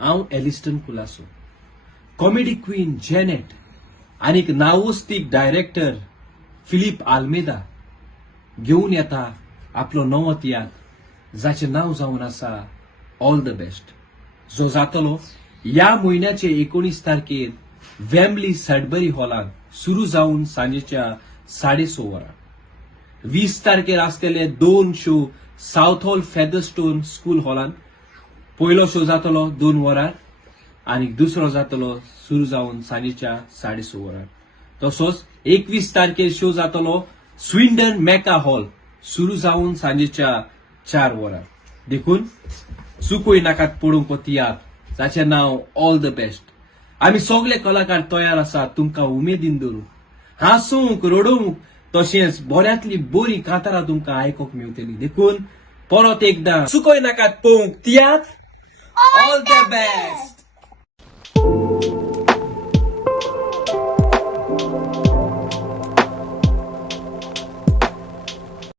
हांव Elliston Colaco. Comedy queen Janet आणि नावोस्तीक director Philip Almeida घेऊन येता आपलो नवो तियात्र जाचें नाव जावन आसा ऑल द बेस्ट, जो जातलो ह्या म्हयन्याचे 19 तारखेर वेम्बली सॅडबरी हॉलांत सुरू जावन सांजेच्या 6:30 वरां. 20 तारखेर आसतले 2 शो साउथ हॉल फेदरस्टोन स्कूल हॉलांत. पयलो शो जातलो 2 वरार आणि दुसरो जातलो सुरू जावन सांजेच्या 6:30 वरार. तसोच 21 तारखेर शो जातलो स्विंडन मेका हॉल सुरू जावन सांजेच्या 4 वरार. देखून चुकूय नाकात पडूंक हो तियात्र जाचें नाव ऑल द बेस्ट. आमी सगळे कलाकार तयार आसात तुमकां उमेदीन धरूंक, हांसूंक रडोवंक तशेंच बऱ्यांतली बरी कांतारां तुमकां आयकूंक मेळटलीं. देखून परत एकदां चुकय नाकात पळोवंक तियात्र ऑल द बेस्ट.